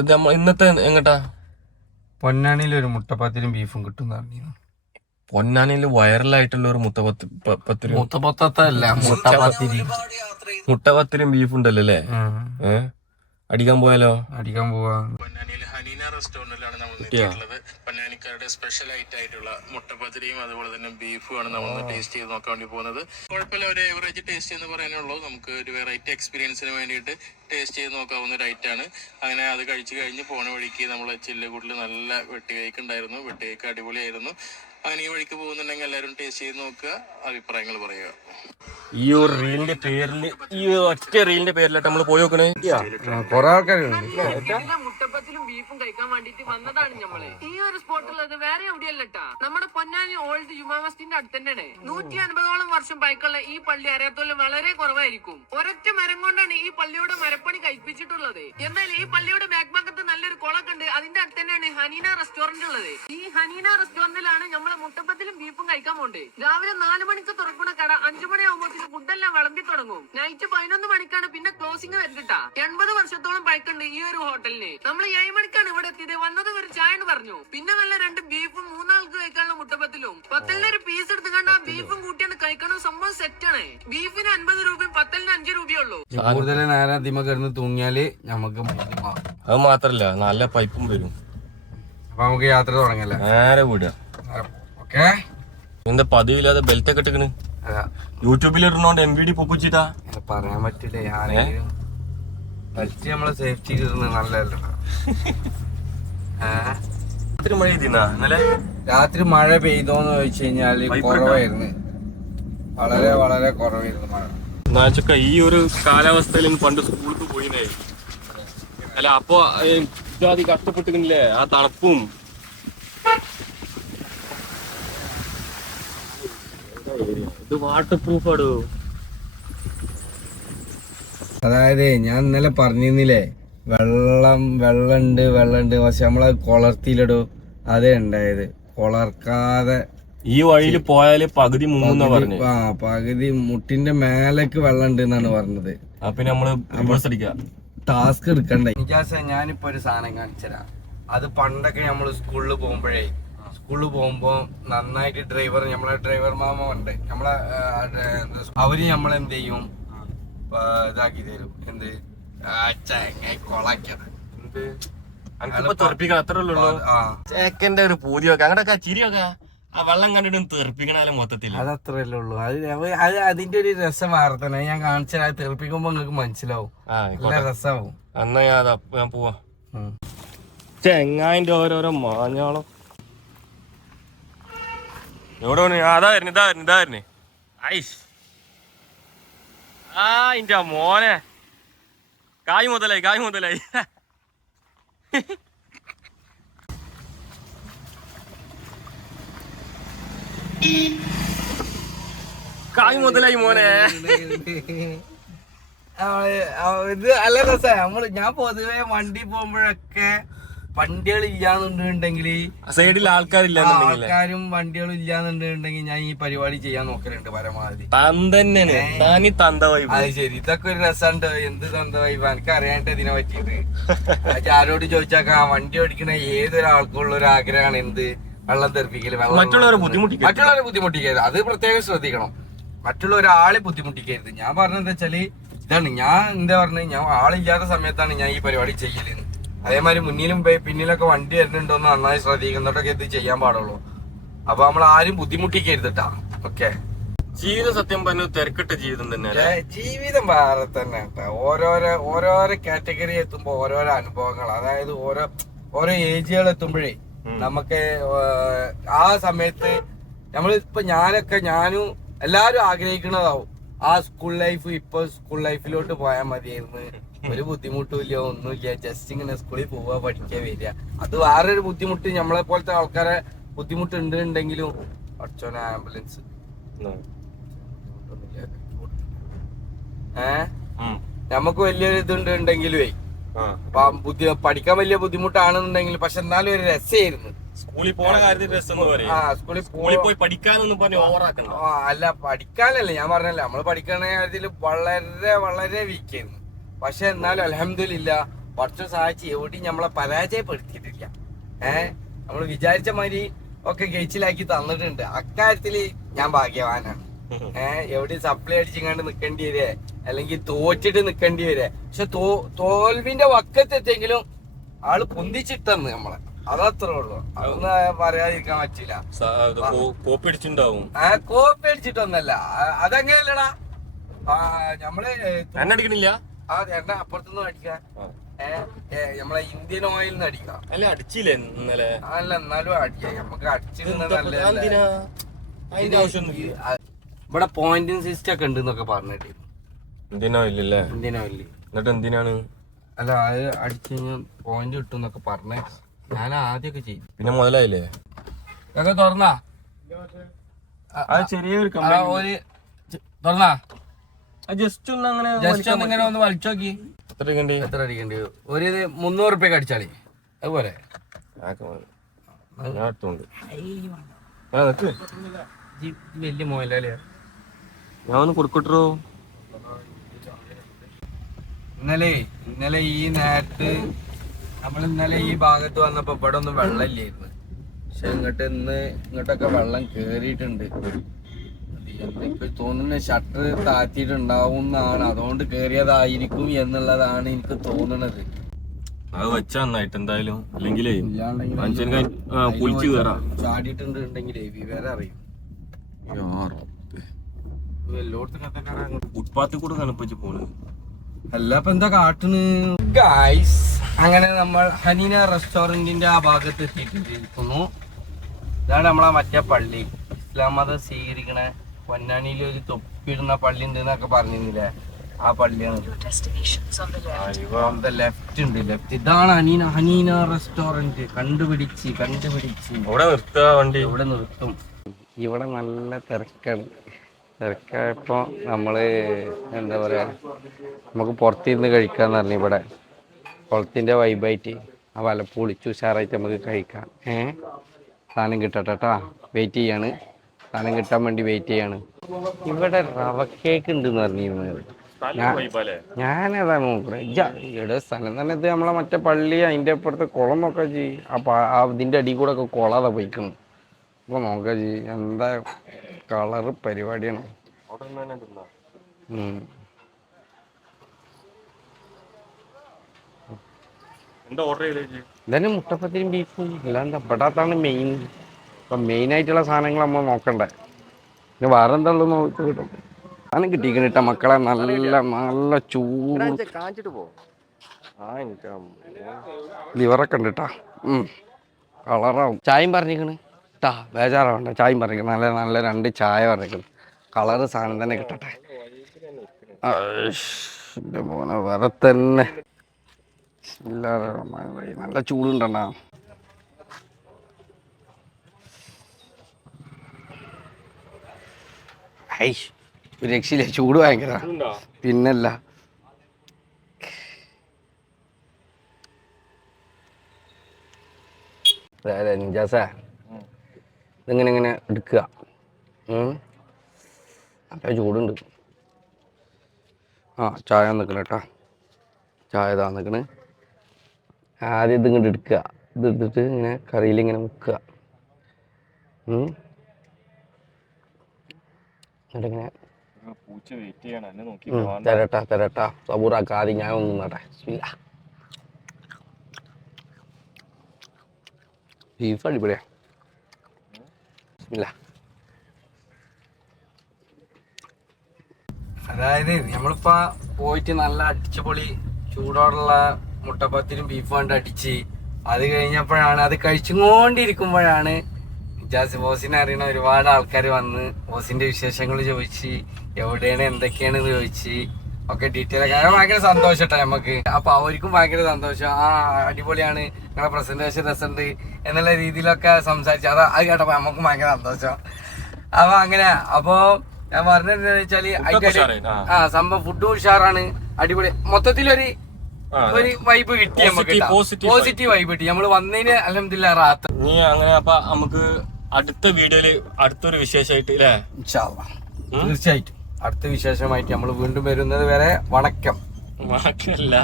ഇന്നത്തെ എങ്ങട്ടാ? പൊന്നാനിയിൽ ഒരു മുട്ടപ്പത്തിരും ബീഫും കിട്ടും. പൊന്നാനിയിൽ വൈറലായിട്ടുള്ള ഒരു മുട്ടപത്തിരും ബീഫ് ഉണ്ടല്ലോ അല്ലേ? അടിക്കാൻ പോയാലോ? അടിക്കാൻ പോവാ. പൊന്നാനിയിൽ ഹനീന റെസ്റ്റോറന്റിലാണ് നമ്മൾ എത്തിയിട്ടുള്ളത്. പൊന്നാനിക്കാരുടെ സ്പെഷ്യൽ ആയിട്ടുള്ള മുട്ടപ്പത്തിരിയും അതുപോലെ തന്നെ ബീഫുമാണ് നമ്മൾ ടേസ്റ്റ് ചെയ്ത് നോക്കാൻ വേണ്ടി പോകുന്നത്. കുഴപ്പമില്ല, ഒരു എവറേജ് ടേസ്റ്റ് എന്ന് പറയാനുള്ളൂ. നമുക്ക് ഒരു വെറൈറ്റി എക്സ്പീരിയൻസിന് വേണ്ടിയിട്ട് ടേസ്റ്റ് ചെയ്ത് നോക്കാവുന്ന ഒരു ഐറ്റാണ്. അങ്ങനെ അത് കഴിച്ചു കഴിഞ്ഞ് പോണ വഴിക്ക് നമ്മൾ ചില്ലുകൂട്ടിൽ നല്ല വെട്ടുകേക്ക് ഉണ്ടായിരുന്നു. വെട്ടുകേക്ക് അടിപൊളിയായിരുന്നു. അങ്ങനെ ഈ വഴിക്ക് പോകുന്നുണ്ടെങ്കിൽ എല്ലാവരും ടേസ്റ്റ് ചെയ്ത് നോക്കുക, അഭിപ്രായങ്ങൾ പറയുക. ഈ ഒരു റീലിന്റെ പേരില്, ഈ ഒറ്റ റീലിന്റെ പേരിലായിട്ട് നമ്മൾ പോയി നോക്കണേ. കൊറേ ആൾക്കാരുണ്ട്. മുട്ടപ്പത്തിലും ബീഫും കഴിക്കാൻ വേണ്ടിട്ട് വന്നതാണ് നമ്മള്. ഈ ഒരു സ്പോട്ടുള്ളത് വേറെ എവിടെയല്ലട്ടാ, നമ്മുടെ പൊന്നാനി ഓൾഡ് ജുമാ മസ്ജിദിന്റെ അടുത്ത് തന്നെയാണ്. 150ഓളം വർഷം പഴക്കമുള്ള ഈ പള്ളി അറിയാത്തോലും വളരെ കുറവായിരിക്കും. ഒരൊറ്റ മരം കൊണ്ടാണ് ഈ പള്ളിയുടെ മരപ്പണി കഴിപ്പിച്ചിട്ടുള്ളത്. എന്നാൽ ഈ പള്ളിയുടെ ബാക്ക് ഭാഗത്ത് നല്ലൊരു കുളമൊക്കെ ഉണ്ട്. അതിന്റെ അടുത്ത് തന്നെയാണ് ഹനീന റെസ്റ്റോറന്റ് ഉള്ളത്. ഈ ഹനീന റെസ്റ്റോറന്റിലാണ് നമ്മള് മുട്ടപ്പത്തിലും ബീഫും കഴിക്കാൻ പോണ്ട്. രാവിലെ 4 മണിക്ക് തുറക്കുന്ന കട 5 മണിയാകുമ്പോൾ ഫുഡെല്ലാം വിളമ്പി തുടങ്ങും. നൈറ്റ് 11 മണിക്കാണ് പിന്നെ ക്ലോസിംഗ് വരുന്നിട്ടാ. 80 വർഷത്തോളം പഴക്കുണ്ട് ഈ ഒരു ഹോട്ടലിന്. നമ്മൾ 7 മണിക്കാണ് ഇവിടെ എത്തിയത്. വന്നത് ഒരു ചായ എന്ന് പറഞ്ഞു. പിന്നെ നല്ല 2 ബീഫും 3 ആൾക്ക് കഴിക്കാനുള്ള മുട്ടപ്പത്തിലും. 10 ഒരു പീസ് എടുത്തുകൊണ്ട് ആ ബീഫും കൂട്ടിയാണ് കഴിക്കണം. സംഭവം സെറ്റാണ്. ബീഫിന് 50 രൂപയും 10 5 രൂപയുള്ളൂ. കൂടുതൽ നേരം അതിമ കിടന്ന് തൂങ്ങിയാല് നമുക്ക് അത് മാത്രല്ല നല്ല പൈപ്പും വരും. അപ്പൊ നമുക്ക് യാത്ര തുടങ്ങല്ലേ? നേരെ വിടുക. ഓക്കെ. എന്താ പതിവില്ലാതെ ബെൽറ്റ് ഒക്കെ ഇട്ടിക്കണ്? യൂട്യൂബിൽ ഇടുന്നോണ്ട് MVD പൊപ്പിച്ചിട്ടാ പറയാൻ പറ്റില്ല. ആരെങ്കിലും ബെൽറ്റ് നമ്മളെ സേഫ്റ്റി ഇടുന്നത് നല്ലതല്ലോ. മഴ പെയ്തിന്നാ ഇന്നലെ രാത്രി മഴ പെയ്തോന്ന് ചോദിച്ചു കഴിഞ്ഞാല് കുറവായിരുന്നു. വളരെ വളരെ കുറവായിരുന്നു മഴ. എന്നാച്ചൊക്കെ ഈ ഒരു കാലാവസ്ഥയിൽ പണ്ട് സ്കൂൾക്ക് പോയില്ലേ? അല്ല അപ്പൊ ജാതി കഷ്ടപ്പെട്ടില്ലേ ആ തണുപ്പും. ഇത് വാട്ടർ പ്രൂഫ് ആടോ. അതായത് ഞാൻ ഇന്നലെ പറഞ്ഞിരുന്നില്ലേ, വെള്ളമുണ്ട് പക്ഷെ നമ്മളത് കൊളർത്തിയിലിടൂ. അതേ ഉണ്ടായത്. കൊളർക്കാതെ ഈ വഴിയിൽ പോയാല് പകുതി മുങ്ങുന്ന പറഞ്ഞു. പകുതി മുട്ടിന്റെ മേലേക്ക് വെള്ളം ഉണ്ട് എന്നാണ് പറഞ്ഞത്. അപ്പൊ നമ്മള് റിവേഴ്സ് അടിക്കാം. ടാസ്ക് എടുക്കണ്ടേ? ഞാനിപ്പോ ഒരു സാധനം കാണിച്ചുതരാം. അത് പണ്ടൊക്കെ നമ്മള് സ്കൂളിൽ പോകുമ്പോ നന്നായിട്ട് നമ്മളെ ഡ്രൈവർ മാമ ഉണ്ട്, നമ്മളെ അവര് നമ്മളെന്ത് ചെയ്യും, ഇതാക്കി തരും. എന്ത് കൊളാക്കിയത് ചേക്കന്റെ ഒരു പൂതിയൊക്കെ അങ്ങോട്ടൊക്കെ ചിരിയൊക്കെ ആ വെള്ളം കണ്ടിട്ട് തെറിപ്പിക്കണാലും മൊത്തത്തിൽ. അത് അത്രയല്ലേ ഉള്ളൂ. അത് അതിന്റെ ഒരു രസം വേറെ തന്നെ. ഞാൻ കാണിച്ചാൽ അത് തെറിപ്പിക്കുമ്പോ നിങ്ങൾക്ക് മനസ്സിലാവും. രസമാവും. എന്നാ ഞാൻ പോവാ. ചെങ്ങായിന്റെ ഓരോരോ മാഞ്ഞാളം എവിടെ ഇതായിരുന്നു ഐഷ്. ആ ഇന്റെ മോനെ കായ് മുതലായി കായ് മുതലായി മോനെ. ഇത് നല്ല രസമാണ്. ഞാൻ പൊതുവെ വണ്ടി പോകുമ്പോഴൊക്കെ വണ്ടികൾ ഇല്ലാന്നുണ്ടെങ്കിൽ, സൈഡിൽ ആൾക്കാരും വണ്ടികളും ഇല്ലാന്നുണ്ടെങ്കിൽ ഞാൻ ഈ പരിപാടി ചെയ്യാൻ നോക്കലുണ്ട് പരമാവധി. അത് ശരി, ഇതൊക്കെ ഒരു രസമുണ്ട്. എന്ത് തന്ത വൈബ് എനിക്ക് അറിയാണ്ട് ഇതിനെ പറ്റിയിട്ട്. ആരോട് ചോദിച്ചാൽ വണ്ടി ഓടിക്കണ ഏതൊരാൾക്കുള്ള ഒരു ആഗ്രഹമാണ് എന്ത്, വെള്ളം തെറിപ്പിക്കല്, മറ്റുള്ളവരെ ബുദ്ധിമുട്ടിക്കരുത്. അത് പ്രത്യേകം ശ്രദ്ധിക്കണം. മറ്റുള്ള ഒരാളെ ബുദ്ധിമുട്ടിക്കരുത്. ഞാൻ പറഞ്ഞത് വെച്ചാല് ഇതാണ്. ഞാൻ ഞാൻ ആളില്ലാത്ത സമയത്താണ് ഞാൻ ഈ പരിപാടി ചെയ്യലെന്ന്. അതേമാതിരി മുന്നിലും പിന്നിലൊക്കെ വണ്ടി വരുന്നുണ്ടോന്ന് നന്നായി ശ്രദ്ധിക്കുന്നതൊക്കെ ഇത് ചെയ്യാൻ പാടുള്ളൂ. അപ്പൊ നമ്മൾ ആരും ബുദ്ധിമുട്ടിക്കരുതട്ടാ. ഓക്കെ. ജീവിതം സത്യം പറഞ്ഞ തിരക്കിട്ട ജീവിതം തന്നെ. ജീവിതം വേറെ തന്നെ കേട്ടോ. ഓരോരോ കാറ്റഗറി എത്തുമ്പോ ഓരോരോ അനുഭവങ്ങൾ, അതായത് ഓരോ ഏജുകൾ എത്തുമ്പോഴേ നമുക്ക് ആ സമയത്ത് ഞാനും എല്ലാരും ആഗ്രഹിക്കുന്നതാവും ആ സ്കൂൾ ലൈഫ്. ഇപ്പൊ സ്കൂൾ ലൈഫിലോട്ട് പോയാൽ മതിയായിരുന്നു. ഒരു ബുദ്ധിമുട്ടും ഇല്ല, ഒന്നുമില്ല. ജസ്റ്റ് ഇങ്ങനെ സ്കൂളിൽ പോവുക, പഠിക്കുക, വരിക. അത് വേറൊരു ബുദ്ധിമുട്ട്. നമ്മളെ പോലത്തെ ആൾക്കാരെ ബുദ്ധിമുട്ടുണ്ടെങ്കിലും അച്ഛനെ ആംബുലൻസ് നമുക്ക് വലിയൊരു ഇതുണ്ടെങ്കിലുവേ പഠിക്കാൻ വലിയ ബുദ്ധിമുട്ടാണെന്നുണ്ടെങ്കിൽ പക്ഷെ എന്നാലും ഒരു രസമായിരുന്നു. സ്കൂളിൽ പോണ കാര്യത്തിൽ സ്കൂളിൽ പോയി പഠിക്കാനൊന്നും പറഞ്ഞു ഓവറാക്കണം. അല്ല, പഠിക്കാനല്ലേ ഞാൻ പറഞ്ഞല്ലേ, നമ്മള് പഠിക്കണ കാര്യത്തിൽ വളരെ വളരെ വീക്കായിരുന്നു. പക്ഷെ എന്നാലും അൽഹംദുലില്ലാ പഠിച്ചോൻ സഹായിച്ച് എവിടെയും നമ്മളെ പരാജയപ്പെടുത്തിയിട്ടില്ല. നമ്മൾ വിചാരിച്ച മാതിരി ഒക്കെ കഴിച്ചിലാക്കി തന്നിട്ടുണ്ട്. അക്കാര്യത്തില് ഞാൻ ഭാഗ്യവാനാണ്. എവിടെയും സപ്ലൈ അടിച്ചിങ്ങാണ്ട് നിക്കേണ്ടി വരെ അല്ലെങ്കിൽ തോറ്റിട്ട് നിക്കേണ്ടി വരെ. പക്ഷെ തോൽവിന്റെ വക്കത്തെത്തെങ്കിലും ആള് പൊന്തിച്ചിട്ടെന്ന് നമ്മളെ, അതത്രേ ഉള്ളു. അതൊന്നും പറയാതിരിക്കാൻ പറ്റില്ല. കോപ്പി അടിച്ചിട്ടൊന്നല്ല, അതങ്ങനെയല്ലടാ. നമ്മള് അടിക്കണില്ല, എണ്ണ അപ്പുറത്തുനിന്ന് അടിക്കാം. നമ്മളെ ഇന്ത്യൻ ഓയിൽ നിന്ന് അടിക്കാം. അല്ല അടിച്ചില്ലേ ഇന്നലെ? അല്ല എന്നാലും അടിക്കാം, നമുക്ക് അടിച്ചിരുന്നത് ഇവിടെ പോയിന്റിങ് സിസ്റ്റം ഒക്കെ ഉണ്ട് എന്നൊക്കെ പറഞ്ഞിട്ട്. ഇന്ത്യൻ ഓയിലല്ലേ? Indian oil. എന്നിട്ട് എന്തിനാണ്? അല്ല അത് അടിച്ചു കഴിഞ്ഞാൽ പോയിന്റ് കിട്ടും എന്നൊക്കെ പറഞ്ഞേ. ഞാൻ ആദ്യമൊക്കെ ചെയ്യും. പിന്നെ മുതലായില്ലേ? ഒക്കെ തുറന്നാ ചെറിയൊരു തുറന്നാ ജസ്റ്റ് ഒന്ന് അങ്ങനെ ജസ്റ്റ് ഒന്ന് ഇങ്ങനെ ഒന്ന് വലിച്ചു നോക്കി. എത്ര അടിക്കണ്ടി? ഒരു 300 റുപ്യക്ക് അടിച്ചാളി അതുപോലെ. വലിയ മോയിലല്ലേ ഞാൻ ഒന്ന് കൊടുക്കട്ടോ. ഇന്നലെ ഈ നേരത്ത് നമ്മൾ ഇന്നലെ ഈ ഭാഗത്ത് വന്നപ്പോ ഇവിടെ ഒന്നും വെള്ളമില്ലായിരുന്നു. പക്ഷെ ഇങ്ങോട്ടൊക്കെ വെള്ളം കേറിയിട്ടുണ്ട്. എനിക്ക് തോന്നുന്ന ഷട്ടർ താത്തിയിട്ടുണ്ടാവും എന്നാണ്, അതുകൊണ്ട് കേറിയതായിരിക്കും എന്നുള്ളതാണ് എനിക്ക് തോന്നുന്നത്. അത് വെച്ചാ നന്നായിട്ട് എന്തായാലും, അല്ലെങ്കിലേ ചാടിയിട്ടുണ്ടെങ്കിലേ വിവരം അറിയും. ഫുട്പാത്തിൽ കൂടെ തണുപ്പിച്ച് പോണ്. അല്ല ഇപ്പൊ എന്താ കാട്ടുന്നു ഗൈസ്. അങ്ങനെ നമ്മൾ ഹനീന റെസ്റ്റോറന്റിന്റെ ആ ഭാഗത്ത് എത്തിയിട്ടിരിക്കുന്നു. ഇതാണ് നമ്മളെ മറ്റേ പള്ളി, ഇസ്ലാം മതം സ്വീകരിക്കണ പൊന്നാനിയിൽ ഒരു തൊപ്പിടുന്ന പള്ളി ഉണ്ട് എന്നൊക്കെ പറഞ്ഞിരുന്നില്ലേ, ആ പള്ളിയാണ്. ലെഫ്റ്റ് ഉണ്ട്, ലെഫ്റ്റ്. ഇതാണ് ഹനീന റെസ്റ്റോറന്റ്. കണ്ടുപിടിച്ച് ഇവിടെ നിർത്തും. ഇവിടെ നല്ല തിരക്കാണ്. തിരക്കായപ്പോ നമ്മള് എന്താ പറയാ, നമുക്ക് പുറത്തിരുന്ന് കഴിക്കാന്ന് പറഞ്ഞു. ഇവിടെ കുളത്തിന്റെ വൈബായിട്ട് ആ വല പൊളിച്ച് ഉഷാറായിട്ട് നമുക്ക് കഴിക്കാം. സാധനം കിട്ടട്ടാ, വെയിറ്റ് ചെയ്യാണ്. സാധനം കിട്ടാൻ വേണ്ടി വെയിറ്റ് ചെയ്യാണ്. ഇവിടെ റവ കേക്ക് ഉണ്ട് എന്ന് പറഞ്ഞിരുന്നത്. ഞാനതാ നോക്കണേ. ഇവിടെ സ്ഥലം തന്നെ ഇത് നമ്മളെ മറ്റേ പള്ളി, അതിന്റെ അപ്പുറത്തെ കുളം നോക്കാ ചെയ്യും. ഇതിന്റെ അടി കൂടെ ഒക്കെ കുളതാ പോയിക്കുന്നു. അപ്പൊ നോക്കാ ചെയ്യും. എന്താ കളറ് പരിപാടിയാണ്. ഇതന്നെ മുട്ടപ്പത്തിനും ബീഫും അല്ലാണ്ട് ഇവിടത്താണ് മെയിൻ. ഇപ്പൊ മെയിൻ ആയിട്ടുള്ള സാധനങ്ങൾ നമ്മൾ നോക്കണ്ടേ. പിന്നെ വേറെ എന്താ ഉള്ളത് നോക്കി കിട്ടും. സാധനം കിട്ടിക്കണിട്ട മക്കളെ, നല്ല ചൂട് ലിവറൊക്കെ ഉണ്ട് കേട്ടാ. കളറാവും. ചായയും പറഞ്ഞിരിക്കണ് കേട്ടാ, ബേജാറാവണ്ട. ചായയും പറഞ്ഞിരിക്കണം, നല്ല നല്ല 2 ചായ പറഞ്ഞിരിക്കണം. കളറ് സാധനം തന്നെ കിട്ടട്ടെ. എൻ്റെ മോനെ വേറെ തന്നെ നല്ല ചൂടുണ്ടണ്ണ. ഒരു രക്ഷയില്ല, ചൂട് ഭയങ്കര. പിന്നല്ല നിജാസേ, ഇതിങ്ങനെ ഇങ്ങനെ എടുക്കുക. നല്ല ചൂടുണ്ട്. ചായ നിൽക്കണ കേട്ടാ, ചായ ഇതാ നിൽക്കണ്. ആദ്യം ഇതിങ്ങോട്ട് എടുക്കുക. ഇത് എടുത്തിട്ട് ഇങ്ങനെ കറിയിൽ ഇങ്ങനെ മുക്കുക. എന്നിട്ടിങ്ങനെ തരട്ടാ സബൂറാക്ക. ആദ്യം ഞാൻ ഒന്നും നട്ടെ. ബീഫ് അടിപൊളിയാ. അതായത് നമ്മളിപ്പോ പോയിട്ട് നല്ല അടിച്ചുപൊളി ചൂടോടുള്ള മുട്ടപ്പത്തിനും ബീഫ് കൊണ്ട് അടിച്ച്, അത് കഴിഞ്ഞപ്പോഴാണ്, അത് കഴിച്ചുകൊണ്ടിരിക്കുമ്പോഴാണ് ബോസിനെ അറിയണ ഒരുപാട് ആൾക്കാർ വന്ന് ബോസിന്റെ വിശേഷങ്ങൾ ചോദിച്ച്, എവിടെയാണ് എന്തൊക്കെയാണെന്ന് ചോദിച്ച് ഒക്കെ ഡീറ്റെയിൽ ഒക്കെ. ഭയങ്കര സന്തോഷം കേട്ടോ നമുക്ക്. അപ്പൊ അവർക്കും ഭയങ്കര സന്തോഷം. അടിപൊളിയാണ്, നിങ്ങളെ പ്രസന്റേഷൻ രസമുണ്ട് എന്നുള്ള രീതിയിലൊക്കെ സംസാരിച്ചു. അത് കേട്ടപ്പോ നമുക്കും ഭയങ്കര സന്തോഷം. അപ്പൊ അങ്ങനെ അപ്പൊ ഞാൻ പറഞ്ഞത് വെച്ചാല് സംഭവം ഫുഡും ഉഷാറാണ്, അടിപൊളി. മൊത്തത്തിലൊരു വൈബ് കിട്ടി നമുക്ക്, പോസിറ്റീവ് വൈബ് കിട്ടി. നമ്മള് വന്നതിന് അൽഹംദുലില്ലാ റാഹത്ത്. നീ അങ്ങനെ അപ്പൊ നമുക്ക് അടുത്ത വീഡിയോയില് അടുത്തൊരു വിശേഷമായിട്ട് അല്ലേ? തീർച്ചയായിട്ടും അടുത്ത വിശേഷമായിട്ട് നമ്മൾ വീണ്ടും വരുന്നത് വരെ വണക്കം. വണക്കല്ല.